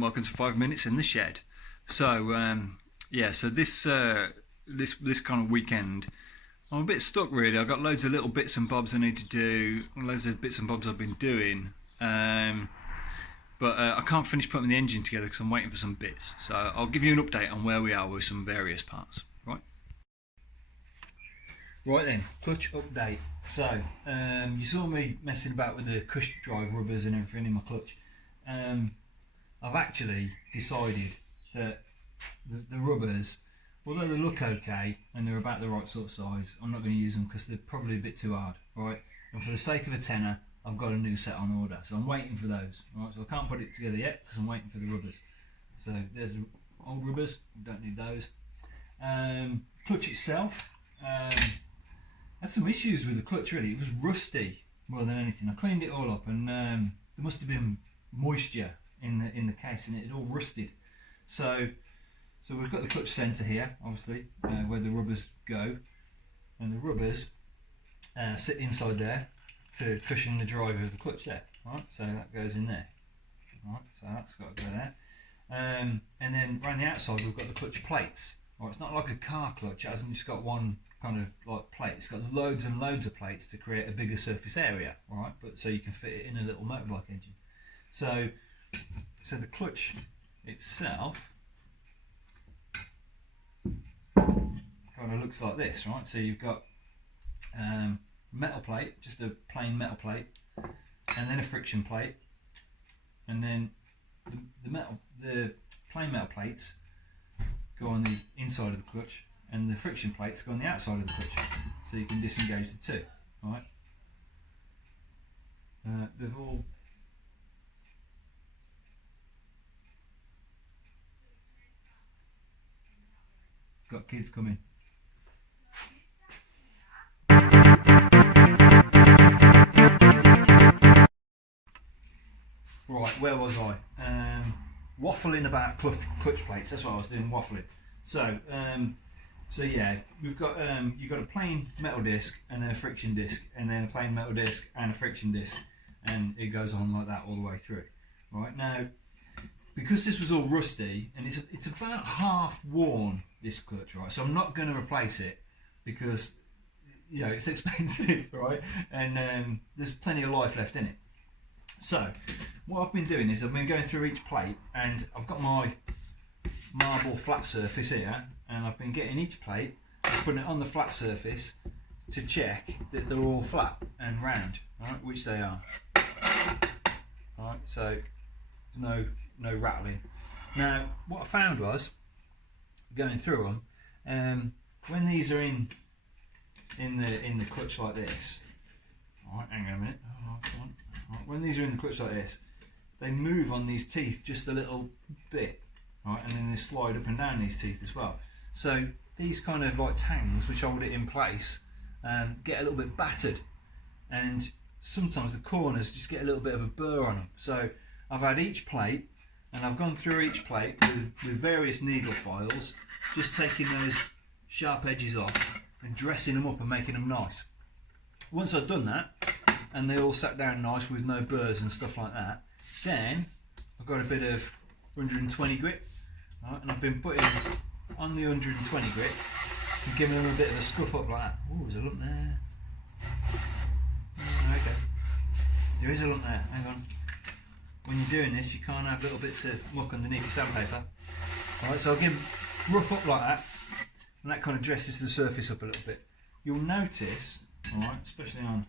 and welcome to 5 Minutes in the Shed. So this kind of weekend, I'm a bit stuck really. I've got loads of little bits and bobs I need to do, loads of bits and bobs I've been doing, but I can't finish putting the engine together because I'm waiting for some bits. So I'll give you an update on where we are with some various parts. Right then, clutch update. So you saw me messing about with the cush drive rubbers and everything in my clutch. I've actually decided that the rubbers, although they look okay and they're about the right sort of size, I'm not going to use them because they're probably a bit too hard, right? And for the sake of a tenner, I've got a new set on order, so I'm waiting for those, right? So I can't put it together yet because I'm waiting for the rubbers. So there's the old rubbers, we don't need those. Clutch itself, had some issues with the clutch really. It was rusty more than anything. I cleaned it all up and there must have been moisture in the case and it had all rusted. So we've got the clutch centre here, obviously, where the rubbers go, and the rubbers sit inside there to cushion the driver of the clutch there. Right, so that goes in there. Right, so that's got to go there. And then around the outside we've got the clutch plates. Right, it's not like a car clutch. It hasn't just got one kind of like plate. It's got loads and loads of plates to create a bigger surface area. Right, but so you can fit it in a little motorbike engine. So the clutch itself kind of looks like this, right? So you've got metal plate, just a plain metal plate, and then a friction plate, and then the plain metal plates go on the inside of the clutch, and the friction plates go on the outside of the clutch, so you can disengage the two, right? They've all got kids coming. Right, where was I? Waffling about clutch plates. That's what I was doing, waffling. So yeah, we've got you've got a plain metal disc and then a friction disc, and then a plain metal disc and a friction disc, and it goes on like that all the way through. Right now, because this was all rusty and it's about half worn, this clutch, right? So I'm not going to replace it because you know it's expensive, right? And there's plenty of life left in it. So what I've been doing is I've been going through each plate, and I've got my marble flat surface here, and I've been getting each plate and putting it on the flat surface to check that they're all flat and round, right? Which they are. Right, so there's no rattling. Now what I found was, going through them, when these are in the clutch like this, alright, hang on a minute, right, when these are in the clutch like this, they move on these teeth just a little bit, right, and then they slide up and down these teeth as well. So these kind of like tangs which hold it in place get a little bit battered, and sometimes the corners just get a little bit of a burr on them. So I've had each plate, and I've gone through each plate with various needle files, just taking those sharp edges off and dressing them up and making them nice. Once I've done that, and they all sat down nice with no burrs and stuff like that, then I've got a bit of 120 grit, right, and I've been putting on the 120 grit and giving them a bit of a scuff up like that. Oh, there's a lump there. Oh, okay, there is a lump there, hang on. When you're doing this, you can't have little bits of muck underneath your sandpaper. Alright, so I'll give rough up like that, and that kind of dresses the surface up a little bit. You'll notice, alright, especially on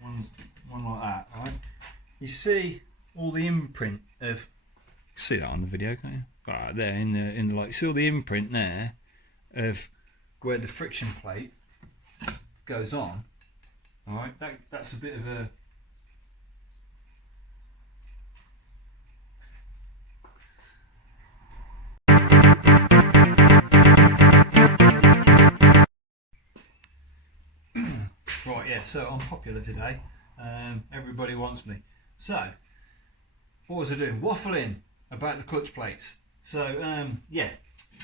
one like that, right? You see all the imprint of. See that on the video, can't you? Right there in the like. See all the imprint there of where the friction plate goes on. All right, that's a bit of a. Right, yeah, so I'm popular today. Everybody wants me. So, what was I doing? Waffling about the clutch plates. So, yeah,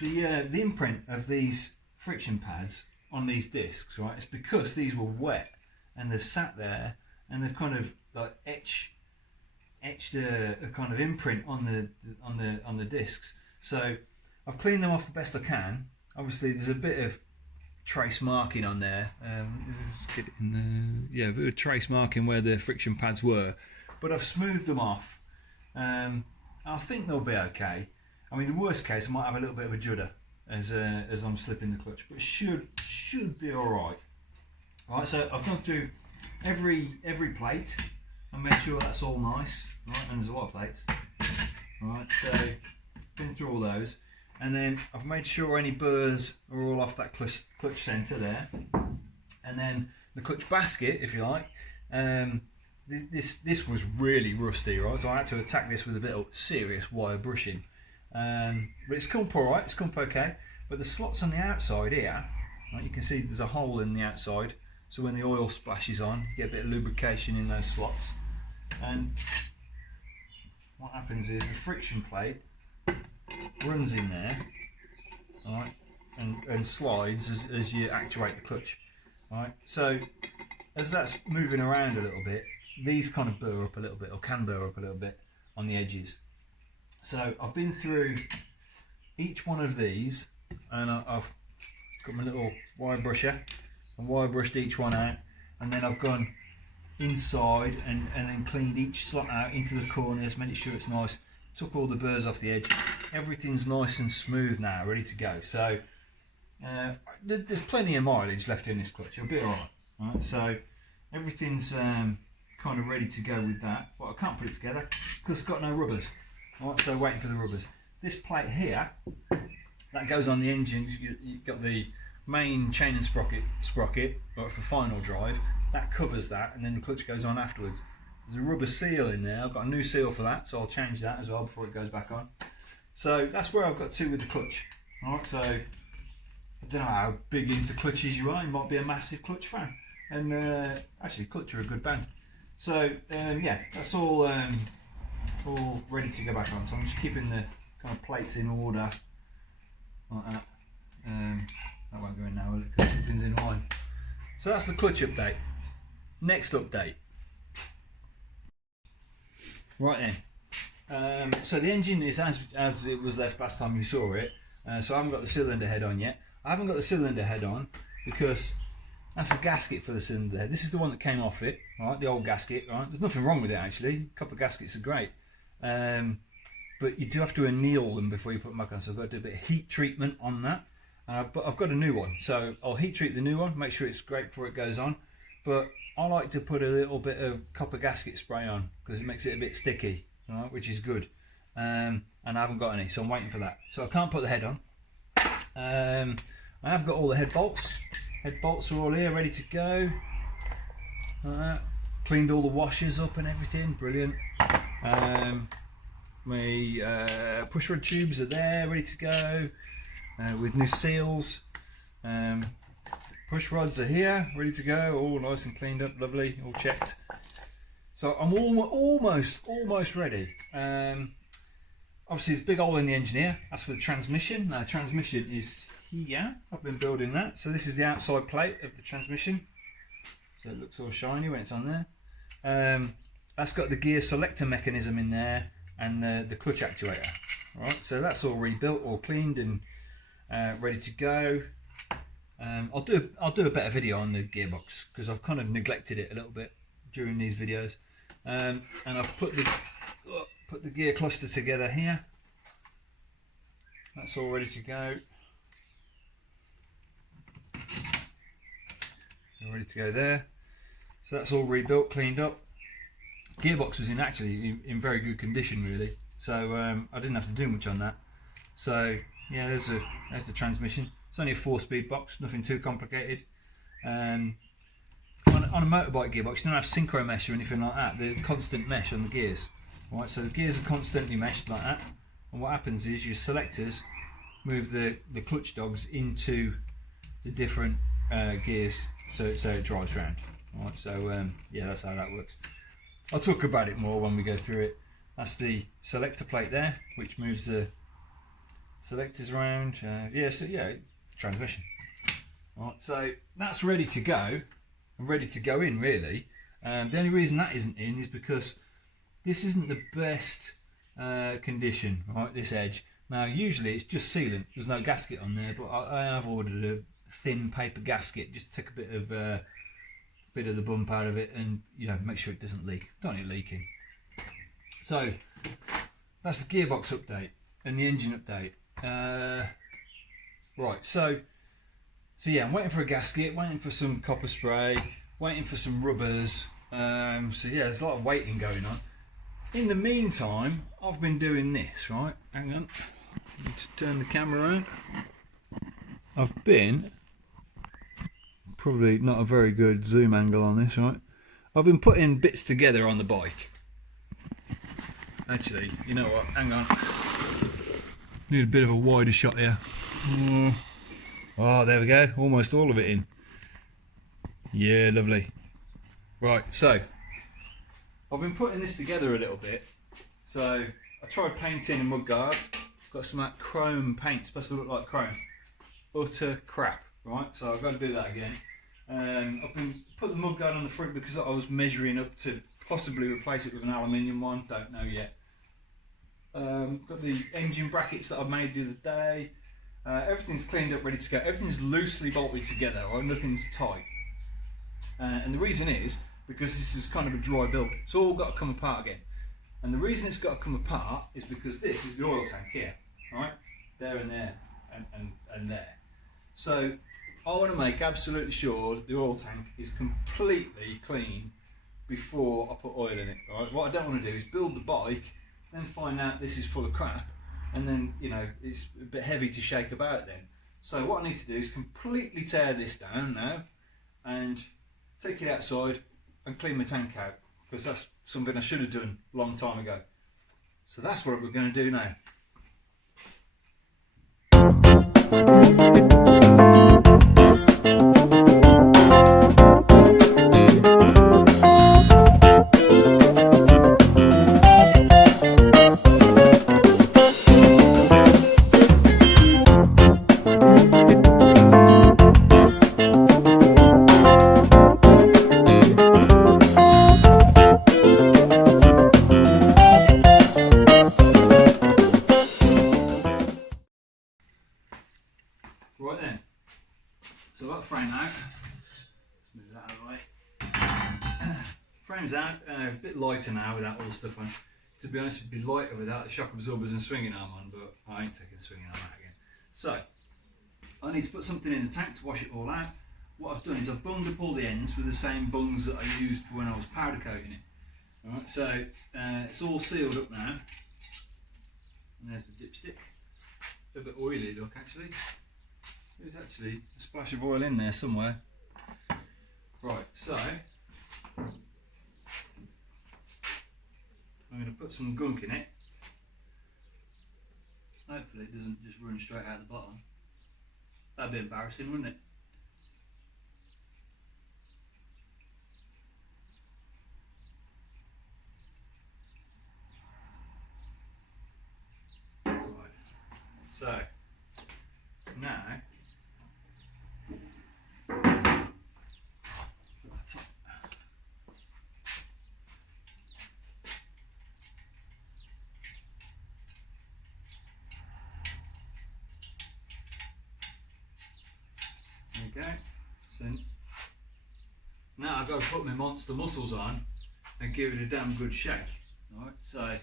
the imprint of these friction pads on these discs, right, it's because these were wet and they've sat there and they've kind of like etched etched a kind of imprint on the discs. So I've cleaned them off the best I can. Obviously, there's a bit of trace marking on there. Let's get it in the, yeah, a bit of trace marking where the friction pads were, but I've smoothed them off. I think they'll be okay. I mean, the worst case, I might have a little bit of a judder as I'm slipping the clutch, but it should be all right. All right, so I've gone through every plate and made sure that's all nice. Right, and there's a lot of plates. All right, so been through all those, and then I've made sure any burrs are all off that clutch centre there, and then the clutch basket, if you like. This was really rusty, right? So I had to attack this with a bit of serious wire brushing. But it's come up alright, it's come up okay. But the slots on the outside here, right, you can see there's a hole in the outside, so when the oil splashes on, you get a bit of lubrication in those slots. And what happens is the friction plate runs in there, right, and slides as you actuate the clutch. Right, so as that's moving around a little bit, these kind of burr up a little bit, or can burr up a little bit on the edges. So I've been through each one of these, and I've got my little wire brusher and wire brushed each one out, and then I've gone inside and then cleaned each slot out into the corners, made sure it's nice, took all the burrs off the edge. Everything's nice and smooth now, ready to go. So there's plenty of mileage left in this clutch, it'll be alright. Right, so everything's kind of ready to go with that, but I can't put it together because it's got no rubbers. Right, so waiting for the rubbers. This plate here, that goes on the engine. You've got the main chain and sprocket, but for final drive, that covers that, and then the clutch goes on afterwards. There's a rubber seal in there. I've got a new seal for that, so I'll change that as well before it goes back on. So that's where I've got to with the clutch. All right, so I don't know how big into clutches you are. You might be a massive clutch fan, and actually, Clutch are a good band. So yeah, that's all ready to go back on. So I'm just keeping the kind of plates in order like that. That won't go in now, will it? Because everything's in line. So that's the clutch update. Next update. Right then. So the engine is as it was left last time you saw it. So I haven't got the cylinder head on yet. I haven't got the cylinder head on because that's a gasket for the cylinder head. This is the one that came off it, right? The old gasket, right? There's nothing wrong with it actually. A couple of gaskets are great, but you do have to anneal them before you put them back on. So I've got to do a bit of heat treatment on that. But I've got a new one, so I'll heat treat the new one, make sure it's great before it goes on. But I like to put a little bit of copper gasket spray on because it makes it a bit sticky, right? Which is good. And I haven't got any, so I'm waiting for that. So I can't put the head on. I have got all the head bolts. Head bolts are all here, ready to go. Cleaned all the washers up and everything, brilliant. My push rod tubes are there, ready to go, with new seals. Push rods are here, ready to go, all nice and cleaned up, lovely, all checked. So I'm almost ready. Obviously, there's a big hole in the engine here. That's for the transmission. Now, the transmission is here. I've been building that. So this is the outside plate of the transmission. So it looks all shiny when it's on there. That's got the gear selector mechanism in there and the clutch actuator. All right, so that's all rebuilt, all cleaned and ready to go. I'll do a better video on the gearbox because I've kind of neglected it a little bit during these videos. And I've put the gear cluster together here. That's all ready to go. Ready to go there. So that's all rebuilt, cleaned up. Gearbox was in very good condition really. So I didn't have to do much on that. So yeah, there's the transmission. It's only a 4-speed box, nothing too complicated. On a motorbike gearbox, you don't have synchro mesh or anything like that. They're constant mesh on the gears. Right, so the gears are constantly meshed like that, and what happens is your selectors move the clutch dogs into the different gears, so it drives around. Right, so yeah, that's how that works. I'll talk about it more when we go through it. That's the selector plate there, which moves the selectors around. Transmission. Right, so that's ready to go, and ready to go in really. The only reason that isn't in is because this isn't the best condition, right, this edge. Now usually it's just sealant, there's no gasket on there, but I have ordered a thin paper gasket just to take a bit of the bump out of it, and you know, make sure it doesn't leak. Don't need it leaking. So that's the gearbox update and the engine update. Right, so yeah, I'm waiting for a gasket, waiting for some copper spray, waiting for some rubbers. So yeah, there's a lot of waiting going on. In the meantime, I've been doing this, right? Hang on, let me just turn the camera around. I've been, probably not a very good zoom angle on this, right? I've been putting bits together on the bike. Actually, you know what? Hang on. Need a bit of a wider shot here. Oh, there we go. Almost all of it in. Yeah, lovely. Right, so I've been putting this together a little bit. So I tried painting a mudguard. Got some of that chrome paint, supposed to look like chrome. Utter crap, right? So I've got to do that again. I've been put the mudguard on the front because I was measuring up to possibly replace it with an aluminium one. Don't know yet. Got the engine brackets that I made the other day. Everything's cleaned up, ready to go. Everything's loosely bolted together, or nothing's tight. And the reason is because this is kind of a dry build. It's all got to come apart again. And the reason it's got to come apart is because this is the oil tank here, right? There and there and there. So I want to make absolutely sure that the oil tank is completely clean before I put oil in it, right? What I don't want to do is build the bike, then find out this is full of crap, and then, you know, it's a bit heavy to shake about then. So what I need to do is completely tear this down now and take it outside and clean my tank out, because that's something I should have done a long time ago. So that's what we're going to do now. Right then, so I've got the frame out. Move that out of the way. Frame's out, a bit lighter now without all the stuff on. To be honest, it'd be lighter without the shock absorbers and swinging arm on, but I ain't taking the swinging arm out again. So, I need to put something in the tank to wash it all out. What I've done is I've bunged up all the ends with the same bungs that I used for when I was powder coating it. Alright, so it's all sealed up now. And there's the dipstick. A bit oily look actually. There's actually a splash of oil in there somewhere. Right, so I'm going to put some gunk in it. Hopefully it doesn't just run straight out the bottom. That'd be embarrassing, wouldn't it? Right, so now there we go. So now I've got to put my monster muscles on and give it a damn good shake. Right, so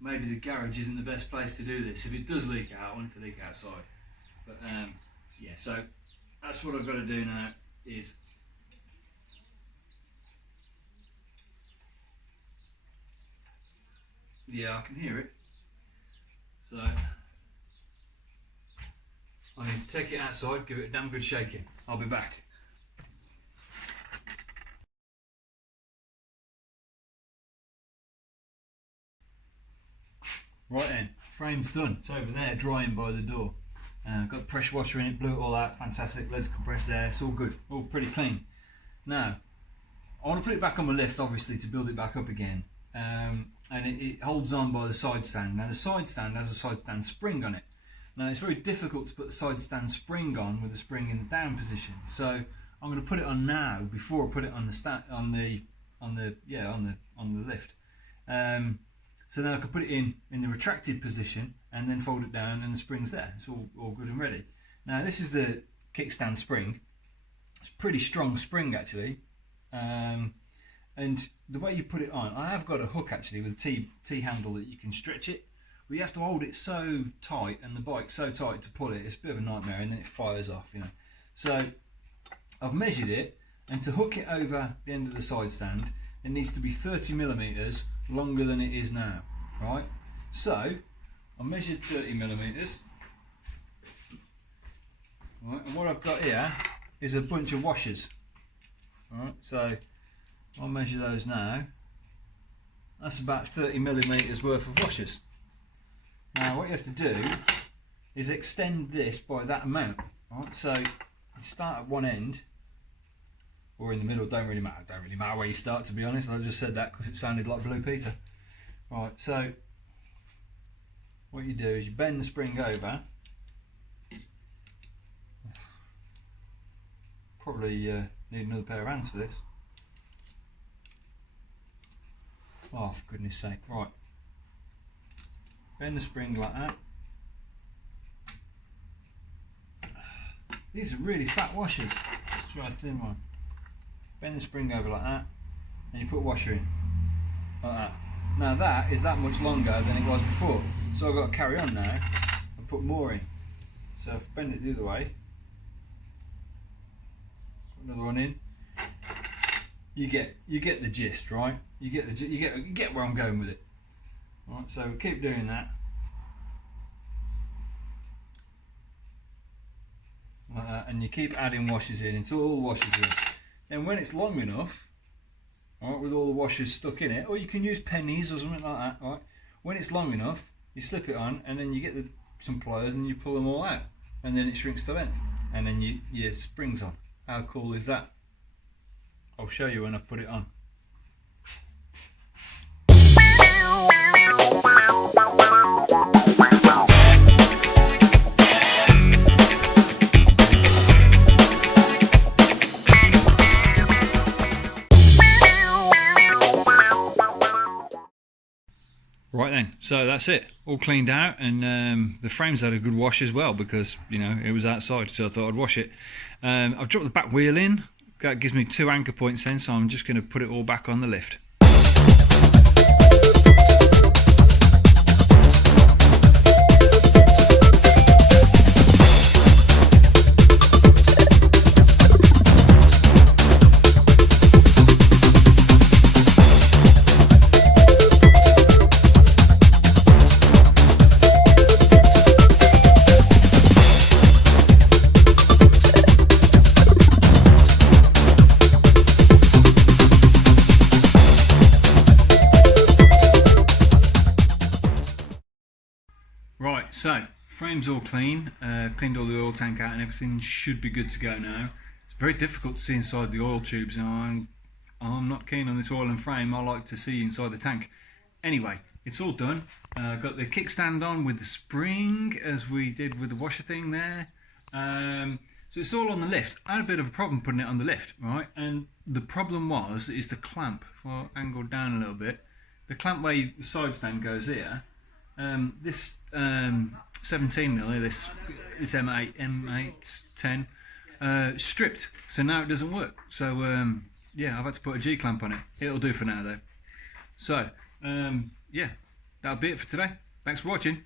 maybe the garage isn't the best place to do this. If it does leak out, I want it to leak outside. But yeah, so that's what I've got to do now is yeah, I can hear it. So I need to take it outside, give it a damn good shaking. I'll be back. Right then, frame's done. It's over there drying by the door. Got the pressure washer in it, blew it all out, fantastic. Legs compressed there, it's all good, all pretty clean. Now, I want to put it back on my lift obviously to build it back up again. And it holds on by the side stand. Now the side stand has a side stand spring on it. Now it's very difficult to put the side stand spring on with the spring in the down position. So I'm going to put it on now before I put it on the on the lift. So then I could put it in the retracted position and then fold it down, and the spring's there. It's all good and ready. Now this is the Kickstand Spring. It's a pretty strong spring actually, and the way you put it on, I have got a hook actually with a T handle that you can stretch it. But you have to hold it so tight, and the bike's so tight to pull it, it's a bit of a nightmare, and then it fires off, you know. So I've measured it, and to hook it over the end of the side stand, it needs to be 30mm longer than it is now, right? So I measured 30mm, right, and what I've got here is a bunch of washers. Alright, so I'll measure those now. That's about 30mm worth of washers. Now what you have to do is extend this by that amount. Right? So you start at one end or in the middle, don't really matter where you start, to be honest. I just said that because it sounded like Blue Peter. Right, so what you do is you bend the spring over. Probably need another pair of hands for this. Oh, for goodness sake. Right. Bend the spring like that. These are really fat washers. Let's try a thin one. Bend the spring over like that, and you put a washer in. Like that. Now that is that much longer than it was before. So I've got to carry on now and put more in. So if I bend it the other way, put another one in. You get the gist, right? You get where I'm going with it. Right, so keep doing that. Like that, and you keep adding washers in until all the washers are in. Then when it's long enough, right, with all the washers stuck in it, or you can use pennies or something like that, right? When it's long enough, you slip it on, and then you get some pliers and you pull them all out, and then it shrinks to length, and then your spring's on. How cool is that? I'll show you when I've put it on. Right then, so that's it, all cleaned out, and the frame's had a good wash as well because, you know, it was outside, so I thought I'd wash it. I've dropped the back wheel in. That gives me 2 anchor points then, so I'm just going to put it all back on the lift. Right, so frame's all clean, cleaned all the oil tank out and everything should be good to go now. It's very difficult to see inside the oil tubes, and I'm not keen on this oil and frame. I like to see inside the tank. Anyway, it's all done. Got the kickstand on with the spring as we did with the washer thing there. So it's all on the lift. I had a bit of a problem putting it on the lift, right? And the problem is the clamp. If I angle down a little bit, the clamp where the side stand goes here. This 17mm, this M8 10 stripped, so now it doesn't work. So yeah, I've had to put a G clamp on it. It'll do for now though. So yeah, that'll be it for today. Thanks for watching.